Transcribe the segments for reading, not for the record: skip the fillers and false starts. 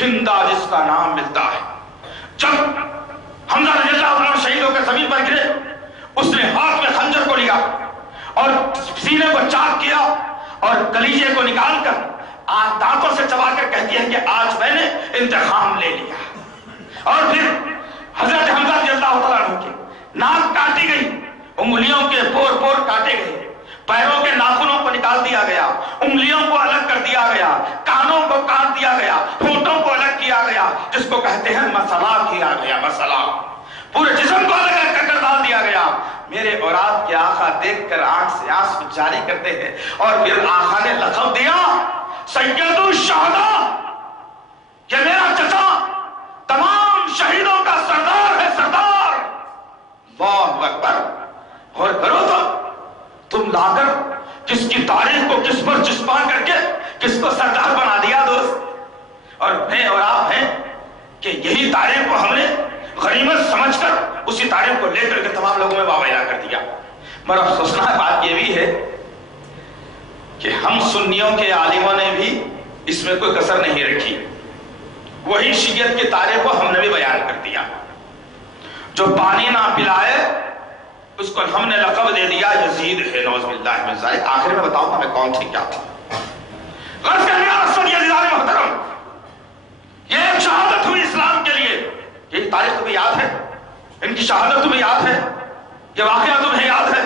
ہندا جس کا نام ملتا ہے. جب حمزہ رضی اللہ عنہ شہید ہو کے زمین پر گرے، اس نے ہاتھ میں خنجر کو لیا اور سینے کو چاک کیا اور کلیجے کو نکال کر دانتوں سے چبا کر کہتی ہے کہ آج میں نے انتقام لے لیا. اور پھر حضرت حمزہ رضی اللہ عنہ کی ناک کاٹی گئی، انگلیوں کے پور پور کاٹے گئے، پیروں کے ناخنوں کو نکال دیا گیا، انگلیوں کو الگ کر دیا گیا، کانوں کو کاٹ دیا گیا، ہونٹوں کو الگ کیا گیا، جس کو کہتے ہیں مسئلہ کیا گیا. مسئلہ پورے جسم کو الگ الگ کر ڈال دیا گیا. میرے اور آپ کے آقا دیکھ کر آنکھ سے آنسو جاری کرتے ہیں. اور پھر آقا نے لقب دیا سید الشہداء کہ میرا چچا تمام شہیدوں کا سردار ہے. سردار. اللہ اکبر. غور کرو تو تم لا کر کس کی تاریخ کو کس پر چسپاں کر کے کس کو سردار بنا دیا دوست. اور میں اور آپ ہیں کہ یہی تاریخ کو ہم نے غنیمت سمجھ کر اسی تاریخ کو لے کر کے تمام لوگوں میں واویلا کر دیا. مگر افسوسناک بات یہ بھی ہے کہ ہم سنیوں کے عالموں نے بھی اس میں کوئی کسر نہیں رکھی. وہی شیعت کی تاریخ کو ہم نے بھی بیان کر دیا. جو پانی نہ پلائے اس کو ہم نے لقب دے دیا یزید ہے. نعوذ باللہ من ذالک. آخر میں بتاؤں گا میں کون تھی کیا تھا. غرض کرنے کا مقصد یہ عزیزان محترم، یہ ایک شہادت ہوئی اسلام کے لیے. یہ تاریخ تمہیں یاد ہے، ان کی شہادت تمہیں یاد ہے، یہ واقعہ تمہیں یاد ہے.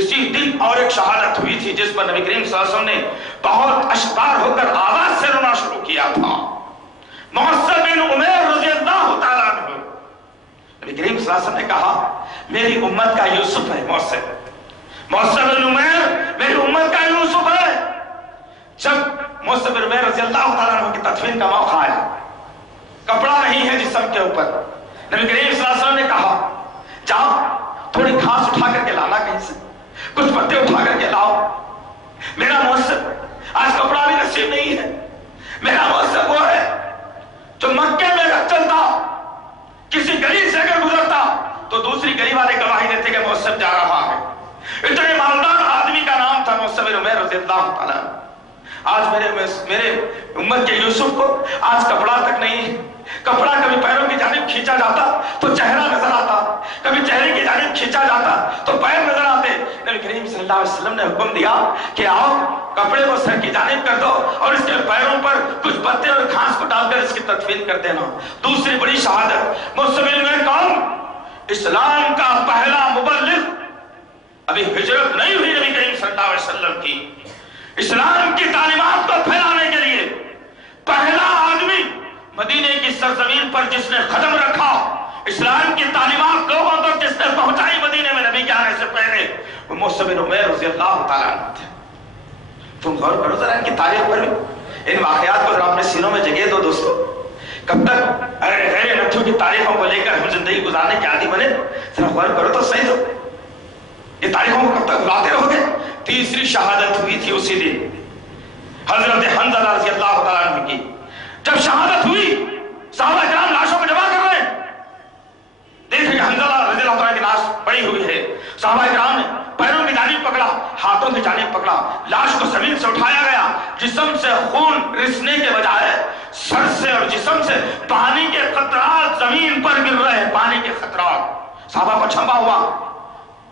اسی دن اور ایک شہادت ہوئی تھی جس پر نبی کریم صلی اللہ علیہ وسلم نے بہت اشکار ہو کر آواز سے رونا شروع کیا تھا. مؤثر بن عمیر رضی اللہ تعالیٰ عنہ. نبی کریم صلی اللہ علیہ وسلم نے کہا میری امت کا یوسف ہے. مؤثر بن عمیر میری امت کا یوسف ہے. جب مؤثر بن عمیر رضی اللہ تعالیٰ عنہ کی تدفین کا موقع آیا، کپڑا نہیں ہے جسم کے اوپر، نبی کریم صلی اللہ علیہ وسلم نے کہا جاؤ تھوڑی گھاس اٹھا کر کے لانا، کہیں سے کچھ پتے اٹھا کر کے لاؤ. میرا مؤثر آج کپڑا بھی نصیب نہیں ہے. میرا مؤثر وہ ہے جو مکے میں چلتا، کسی گلی سے اگر گزرتا تو دوسری گلی والے گواہی دیتے کہ مؤثر جا رہا ہے. اتنے مالدار آدمی کا نام تھا مؤثر بن عمیر رضی اللہ تعالیٰ. آج میرے امت کے یوسف کو آج کپڑا تک نہیں. کپڑا کبھی پیروں کی جانب کھینچا جاتا تو چہرہ نظر آتا، کبھی چہرے کی جانب کھینچا جاتا تو پیر نظر آتے. نبی کریم صلی اللہ علیہ وسلم نے حکم دیا کہ آؤ کپڑے کو سر کی جانب کر دو اور اس کے پیروں پر کچھ پتے اور گھاس کو ڈال کر اس کی تدفین کر دینا. دوسری بڑی شہادت مستقبل میں کون؟ اسلام کا پہلا مبلغ. ابھی ہجرت نہیں ہوئی نبی کریم صلی اللہ علیہ وسلم کی. اسلام کی تعلیمات کو پھیلانے کے لیے پہلا آدمی مدینے کی سرزمین پر جس نے قدم رکھا، اسلام کی تعلیمات لوگوں تک جس نے پہنچائی مدینے میں نبی کے آنے سے پہلے، وہ مؤثر بن عمیر رضی اللہ تعالیٰ عنہ تھے. تم غور کرو ذرا ان کی تاریخ پر بھی، ان واقعات کو ذرا اپنے سینوں میں جگہ دو دوستو. کب تک غیر نتھیوں کی تاریخوں کو لے کر ہم زندگی گزارنے کے عادی بنے؟ ذرا غور کرو تو صحیح تو یہ تاریخوں کو کب تک بلاتے رہو گے. تیسری شہادت ہوئی تھی اسی دن حضرت حنظلہ رضی اللہ تعالیٰ عنہ کی. جب شہادت ہوئی صحابہ کرام لاشوں کو جمع کر رہے ہیں، دیکھیں کہ حنظلہ رضی اللہ تعالیٰ کی لاش پڑی ہوئی ہے. صحابہ کرام نے پیروں کی جانب پکڑا، ہاتھوں کی جانب پکڑا، لاش کو زمین سے اٹھایا گیا. جسم سے خون رسنے کے بجائے سر سے اور جسم سے پانی کے قطرات زمین پر گر رہے ہیں. پانی کے خطرات. صحابہ کو چھمبا ہوا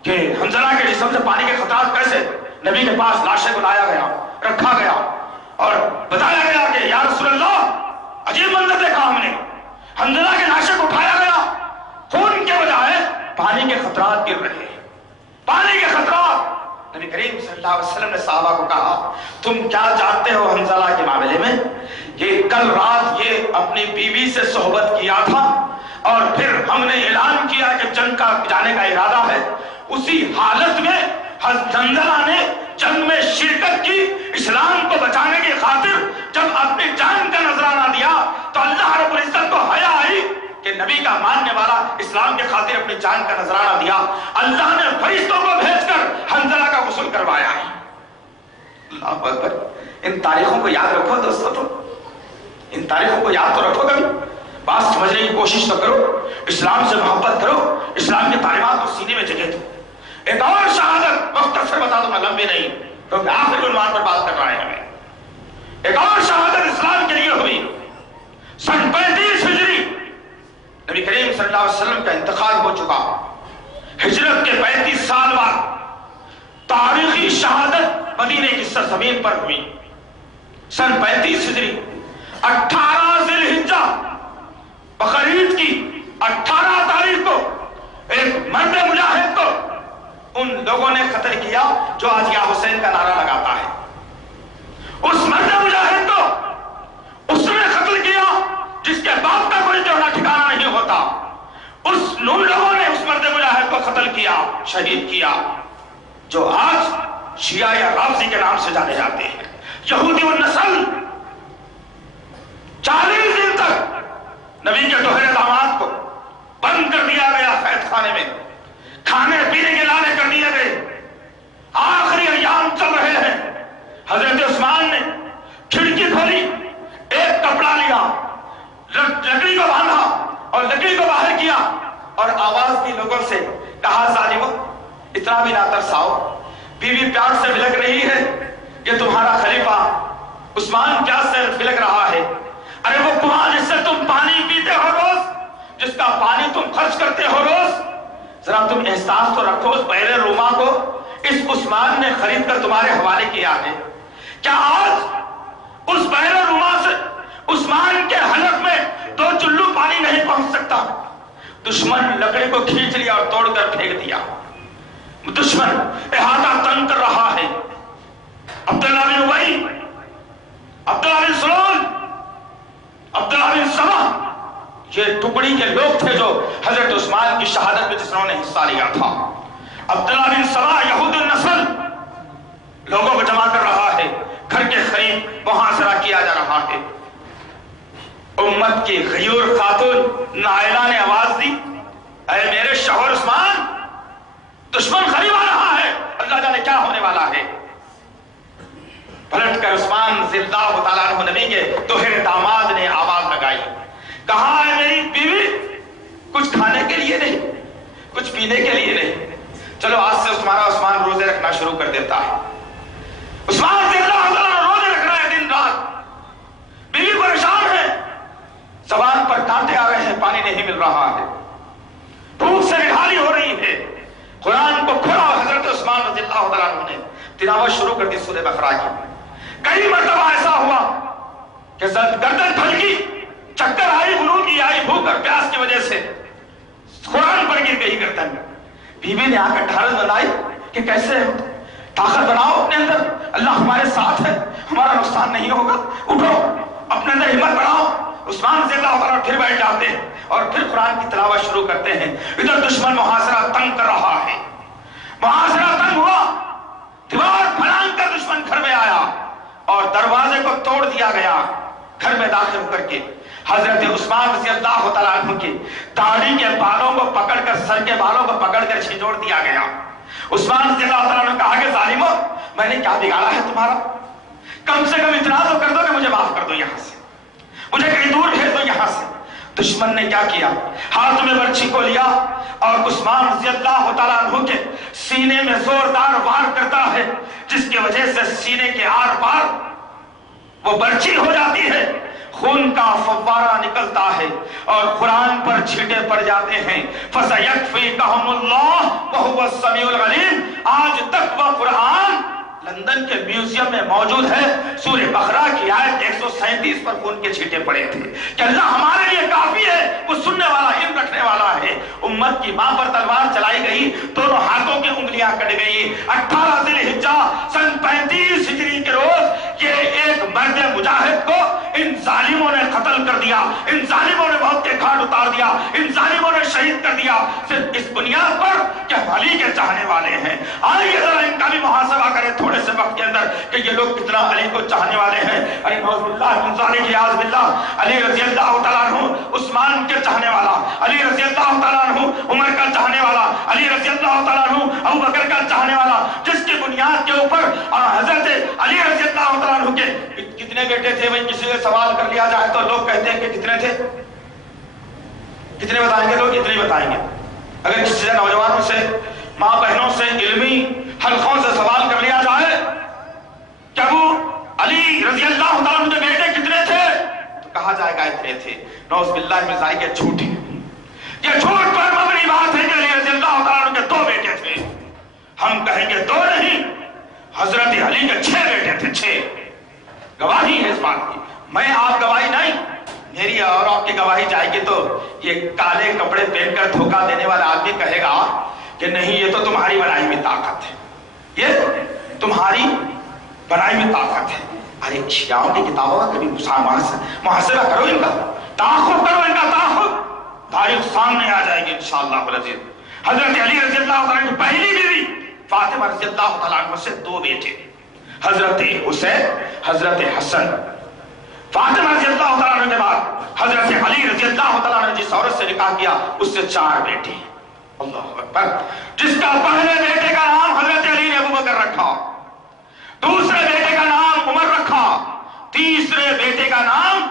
کہ حنظلہ کے جسم سے پانی کے خطرات کیسے. نبی کے پاس لاشیں کو لایا گیا، رکھا گیا اور بتایا گیا کہ یا رسول اللہ عجیب منظر دیکھا ہم نے. حنظلہ کے لاشیں کو اٹھایا گیا، خون کے بجائے پانی کے خطرات گر رہے ہیں. پانی کے خطرات. نبی کریم صلی اللہ علیہ وسلم نے صحابہ کو کہا تم کیا جانتے ہو حنظلہ کے معاملے میں؟ کہ کل رات یہ اپنی بیوی سے صحبت کیا تھا اور پھر ہم نے اعلان کیا کہ جنگ کا جانے کا ارادہ ہے. اسی حالت میں حنظلہ نے جنگ میں شرکت کی. اسلام کو بچانے کی خاطر جب اپنی جان کا نذرانہ دیا تو اللہ رب العزت کو حیا آئی کہ نبی کا ماننے والا اسلام کے خاطر اپنی جان کا نذرانہ دیا. اللہ نے فرشتوں کو بھیج کر حنظلہ کا غسل کروایا ہے. اللہ اکبر. ان تاریخوں کو یاد رکھو دوستو. تو ان تاریخوں کو یاد تو رکھو. کبھی بات سمجھنے کی کوشش تو کرو. اسلام سے محبت کرو. اسلام کی تعلیمات کو سینے میں جگہ دو. ایک اور شہادت مختصر بتا دوں میں، لمبی نہیں کیونکہ آخری عنوان پر بات کر رہا ہے ہمیں. ایک اور شہادت اسلام کے لیے ہوئی. علیہ وسلم کا انتقال ہو چکا، ہجرت کے 35 سال بعد تاریخی شہادت مدینے کی سرزمین پر ہوئی۔ سن 35 ہجری 18 ذی الحجہ بقرعید کی 18 تاریخ کو ایک مرد مجاہد کو ان لوگوں نے قتل کیا جو آج یا حسین کا نعرہ لگاتا ہے۔ اس مرد مجاہد کو اس نے قتل کیا جس کے باپ کا کوئی جوڑا ٹھکانا نہیں ہوتا۔ ان لوگوں نے اس مرد مجاہد کو قتل کیا، شہید کیا، جو آج شیعہ یا رافضی کے نام سے جانے جاتے ہیں۔ یہودی والنسل 40 دن تک نبی کے دوہرے داماد کو بند کر دیا گیا قید خانے میں، کھانے پینے کے لالے کر دیے گئے۔ آخری ایام چل رہے ہیں، حضرت عثمان نے کھڑکی کھولی، ایک کپڑا لیا، لکڑی کو باندھا اور لکڑی کو باہر کیا اور آواز دی لوگوں سے، کہا ظالمو اتنا بھی نہ ترساؤ، بیوی پیار سے بلک رہی ہے، یہ تمہارا خلیفہ عثمان پیار سے بلک رہا ہے۔ ارے وہ کنواں جس سے تم پانی پیتے ہو روز، جس کا پانی تم خرچ کرتے ہو روز، ذرا تم احساس تو رکھو اس بحر روما کو اس عثمان نے خرید کر تمہارے حوالے کیا ہے۔ کیا آج اس بحر روما سے عثمان کے حلق میں 2 چلو پانی نہیں پہنچ سکتا؟ دشمن لکڑی کو کھینچ لیا اور توڑ کر پھینک دیا۔ دشمن احاطہ تنگ کر رہا ہے۔ عبداللہ بن ابی، عبداللہ بن سلول، عبداللہ بن سبا، یہ ٹکڑی کے لوگ تھے جو حضرت عثمان کی شہادت میں جنہوں نے حصہ لیا تھا۔ عبداللہ بن سبا یہود النسل لوگوں کو جمع کر رہا ہے، گھر کے قریب محاصرہ کیا جا رہا ہے۔ امت کی غیور خاتون نائلہ نے آواز دی، اے میرے شوہر عثمان، دشمن قریب آ رہا ہے، اللہ جانے کیا ہونے والا ہے۔ پلٹ کر عثمان رضی اللہ تعالیٰ عنہ نبی کے دوہرے داماد نے آواز لگائی، کہا ہے میری بیوی کچھ کھانے کے لیے نہیں، کچھ پینے کے لیے نہیں، چلو آج سے تمہارا عثمان روزے رکھنا شروع کر دیتا ہے۔ عثمان رضی اللہ تعالیٰ عنہ روزے رکھ رہا ہے دن رات، بیوی پریشان ہے، زبان پر کانٹے آ رہے ہیں، پانی نہیں مل رہا ہے، بھوک سے نڈھالی ہو رہی ہے۔ قرآن کو کھولا اور حضرت عثمان رضی اللہ تعالیٰ عنہ نے تلاوت شروع کر دی سورہ بقرہ کی۔ کئی مرتبہ ایسا ہوا کہ گردن پھلکی، چکر آئی، غنودگی آئی، بھوک اور پیاس کی وجہ سے قرآن پر گر گئی گردن۔ بیوی نے آ کر ڈھارس بنائی کہ کیسے طاقت بناؤ اپنے اندر، اللہ ہمارے ساتھ ہے، ہمارا نقصان نہیں ہوگا، اٹھو اپنے اندر ہمت بڑھاؤ۔ عثمان رضی اللہ تعالیٰ پھر بیٹھ جاتے ہیں اور پھر قرآن کی تلاوت شروع کرتے ہیں۔ ادھر دشمن محاصرہ تنگ کر رہا ہے، محاصرہ تنگ ہوا، دیوار پھلانگ کر دشمن گھر میں آیا اور دروازے کو توڑ دیا گیا۔ گھر میں داخل ہو کر کے حضرت عثمان رضی اللہ تعالیٰ عنہ کے داڑھی کے بالوں کو پکڑ کر، سر کے بالوں کو پکڑ کر چھنجوڑ دیا گیا۔ عثمان رضی اللہ تعالیٰ عنہ کہا کہ ظالمو میں نے کیا بگاڑا ہے تمہارا، کم سے کم اتنا تو کر دو کہ مجھے معاف کر دو، یہاں سے مجھے کہیں دور بھیج دو یہاں سے۔ دشمن نے کیا کیا، ہاتھ میں برچھی کو لیا اور عثمان رضی اللہ تعالیٰ عنہ کے سینے میں زوردار وار کرتا ہے، جس کی وجہ سے سینے کے آر پار وہ برچھی ہو جاتی ہے، خون کا فوارہ نکلتا ہے اور قرآن پر چھینٹے پڑ جاتے ہیں۔ فَسَيَكْفِيكَهُمُ اللَّهُ وَهُوَ السَّمِيعُ الْعَلِيمُ۔ آج تک وہ قرآن لندن کے میوزیم میں موجود ہے۔ سورہ بقرہ کی آیت 137 پر خون کے چھینٹے پڑے تھے کہ اللہ ہمارے لیے کافی ہے، وہ سننے والا، علم رکھنے والا ہے۔ امت کی ماں پر تلوار چلائی گئی، دونوں ہاتھوں کی انگلیاں کٹ گئی۔ 18 ذی الحجہ سن 35 ہجری کے روز یہ ایک مرد مجاہد کو ان ظالموں نے قتل کر دیا، ان ظالموں نے موت کے گھاٹ اتار دیا، ان ظالموں نے شہید کر دیا، صرف اس بنیاد پر کہ علی کے چاہنے والے ہیں۔ آئیے ذرا ان کا بھی محاسبہ کریں تھوڑے سے وقت کے اندر کہ یہ لوگ کتنا علی کو چاہنے والے ہیں۔ ارے نعوذ باللہ من ذالک، یاذ باللہ، علی رضی اللہ تعالیٰ عنہ عثمان کے چاہنے والا، علی رضی اللہ تعالیٰ عنہ عمر کا چاہنے والا، علی رضی اللہ تعالیٰ عنہ ابو بکر کا چاہنے والا، جس کی بنیاد کے اوپر حضرت علی رضی اللہ تعالیٰ عنہ کے کتنے بیٹے تھے؟ بھائی کسی سے سوال کر لیا جائے تو لوگ کہتے ہیں کہ کتنے تھے، کتنے بتائیں گے لوگ؟ اتنے بتائیں گے۔ اگر کسی سے نوجوانوں سے، ماں بہنوں سے، علمی حلقوں سے سوال کر لیا جائے کہ ابو علی رضی اللہ تعالیٰ عنہ کے بیٹے کتنے تھے، تو کہا جائے گا اتنے تھے۔ نعوذ باللہ من ذالک، جھوٹ ہے، یہ جھوٹ پر مبنی بات ہے کہ علی رضی اللہ تعالیٰ عنہ کے 2 بیٹے تھے. ہم کہیں گے 2 نہیں، حضرت علی کے 6 بیٹے تھے. 6 گواہی ہے اس بات کی. میں آپ گواہی نہیں، میری اور آپ کی گواہی جائے گی تو یہ کالے کپڑے پہن کر دھوکہ دینے والا آدمی کہے گا کہ نہیں یہ تو تمہاری بنائی ہوئی طاقت ہے، یہ تمہاری بنائی ہوئی طاقت ہے. ارے شیعوں کی کتابوں کا کبھی محاسبہ کرو، ان کا تعاقب کرو، ان کا تعاقب. تاریخ سامنے آ جائے گی انشاءاللہ العزیز. حضرت علی رضی اللہ تعالیٰ کی پہلی بیوی فاطمہ رضی اللہ تعالیٰ عنہ سے 2 بیٹے، حضرت حسین، حضرت حسن. فاطمہ رضی اللہ تعالیٰ عنہ کے بعد حضرت علی رضی اللہ تعالیٰ عنہ جس عورت سے نکاح کیا اس سے 4 بیٹے. اللہ اکبر. جس کا پہلے بیٹے کا نام حضرت علی نے ابوبکر رکھا، دوسرے بیٹے کا نام عمر رکھا، تیسرے بیٹے کا نام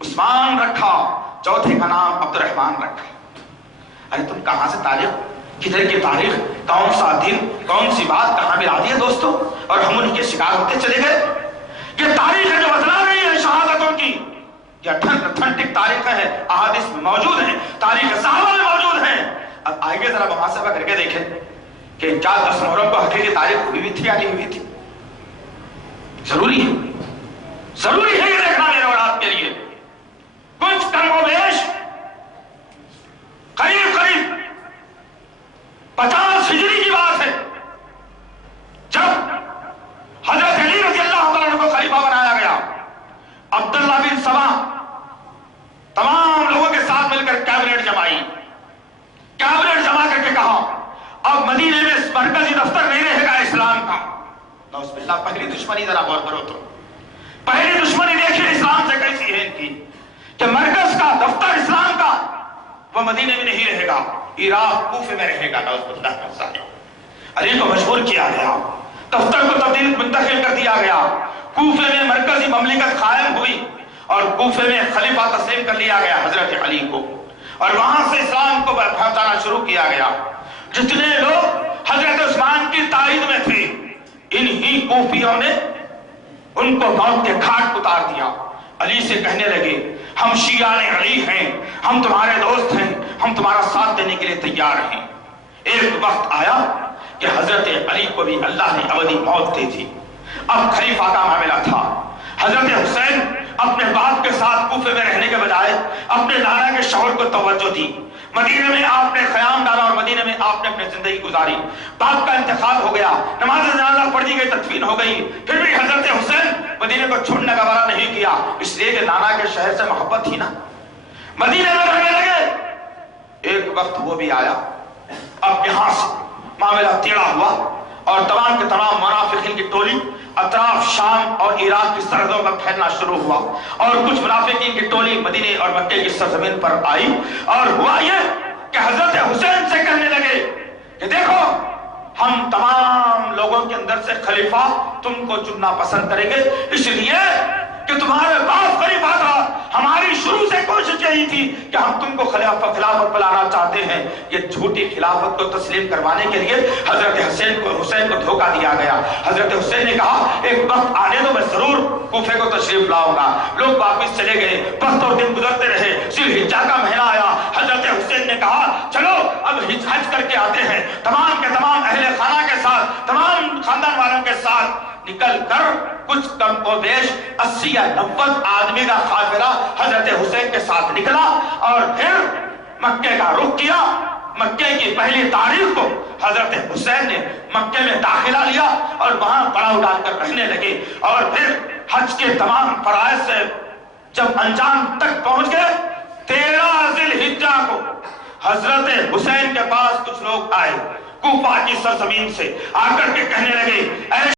عثمان رکھا، چوتھے کا نام عبد الرحمن رکھا. ارے تم کہاں سے تاریخ، کدھر کی تاریخ، کون سا دن، کون سی بات کہاں ملا دی ہے دوستو، اور ہم ان کے شکار ہوتے چلے گئے. یہ تاریخ ہے جو بدلا رہی ہے شہادتوں کی. یہ اتھنٹک تاریخ ہے، احادیث میں موجود ہیں، تاریخ صحابہ میں موجود ہیں. اب آئیے ذرا محاسبہ کر کے دیکھیں کہ کیا 10 محرم کو حقیقی تاریخ ہوئی تھی یا نہیں ہوئی تھی. ضروری ہے، ضروری ہے یہ دیکھنا میرے اور آپ کے لیے. کچھ کم و بیش قریب 50 ہجری کی بات ہے جب حضرت علی رضی اللہ تعالیٰ کو خلیفہ بنایا گیا. عبداللہ بن سبا تمام لوگوں کے ساتھ مل کر کیبنٹ جمائی. کیبنٹ جما کر کے کہا اب مدینے میں مرکزی دفتر نہیں رہے گا اسلام کا. نعوذ باللہ. پہلی دشمنی ذرا غور کرو تو پہلی دشمنی دیکھیں اسلام سے کیسی ہے ان کی کہ مرکز کا دفتر اسلام کا وہ مدینے میں نہیں رہے گا، عراق کوفے میں رہے گا. نعوذ باللہ. علی کو مجبور کیا گیا، دفتر کو تبدیل منتقل کر دیا گیا. کوفے میں مرکزی مملکت قائم ہوئی اور کوفے میں خلیفہ تسلیم کر لیا گیا حضرت علی کو، اور وہاں سے اسلام کو پھیلانا شروع کیا گیا. جتنے لوگ حضرت عثمان کی تائید میں تھے انہی کوفیوں نے ان کو موت کے گھاٹ اتار دیا. علی سے کہنے لگے ہم شیعان علی ہیں، ہم تمہارے دوست ہیں، ہم تمہارا ساتھ دینے کے لیے تیار ہیں. ایک وقت آیا کہ حضرت علی کو بھی اللہ نے ابدی موت دے دی. اب خلیفہ کا معاملہ تھا. حضرت حسین اپنے باپ کے ساتھ کوفے میں رہنے کے بجائے اپنے لالا کے شوہر کو توجہ دی. مدینے میں آپ نے خیام ڈالا اور مدینے میں آپ نے اپنی زندگی گزاری. باپ کا انتقال ہو گیا، نماز جنازہ پڑھ دی گئی، تدفین ہو گئی. پھر بھی حضرت حسین مدینے کو چھوڑنے کا وعدہ نہیں کیا، اس لیے کہ نانا کے شہر سے محبت تھی نا. مدینے میں رہنے لگے. ایک وقت وہ بھی آیا. اب یہاں سے معاملہ ٹیڑھا ہوا اور تمام کے تمام منافقین کی ٹولی اطراف شام اور عراق کی سرحدوں پر پھیلنا شروع ہوا، اور کچھ منافقین کی ٹولی مدینے اور مکے کی سرزمین پر آئی. اور ہوا یہ کہ حضرت حسین سے کہنے لگے کہ دیکھو ہم تمام لوگوں کے اندر سے خلیفہ تم کو چننا پسند کریں گے، اس لیے کہ تمہارے باپ خلیفہ تھا. ہماری شروع سے کوشش یہی تھی کہ ہم تم کو خلافت بلانا چاہتے ہیں. یہ جھوٹی خلافت کو تسلیم کروانے کے لیے حضرت حسین کو دھوکہ دیا گیا. حضرت حسین نے کہا ایک وقت آنے دو، میں ضرور کوفے کو تشریف لاؤں گا. لوگ واپس چلے گئے، وقت اور دن گزرتے رہے. ذوالحجہ کا مہینہ آیا. حضرت حسین نے کہا چلو اب حج کر کے آتے ہیں. تمام کے تمام اہل خانہ کے ساتھ، تمام خاندان والوں کے ساتھ نکل کر کچھ کم و بیش 80 یا 90 آدمی کا قافلہ حضرت حسین کے ساتھ نکلا اور پھر مکے کا رخ کیا. مکے کی پہلی تاریخ کو حضرت حسین نے مکے میں داخلہ لیا اور وہاں پڑاؤ ڈال کر رہنے لگے. اور پھر حج کے تمام فرائض سے جب انجام تک پہنچ گئے، 13 ذوالحجہ کو حضرت حسین کے پاس کچھ لوگ آئے کوفہ کی سرزمین سے، آ کر کے کہنے لگے اے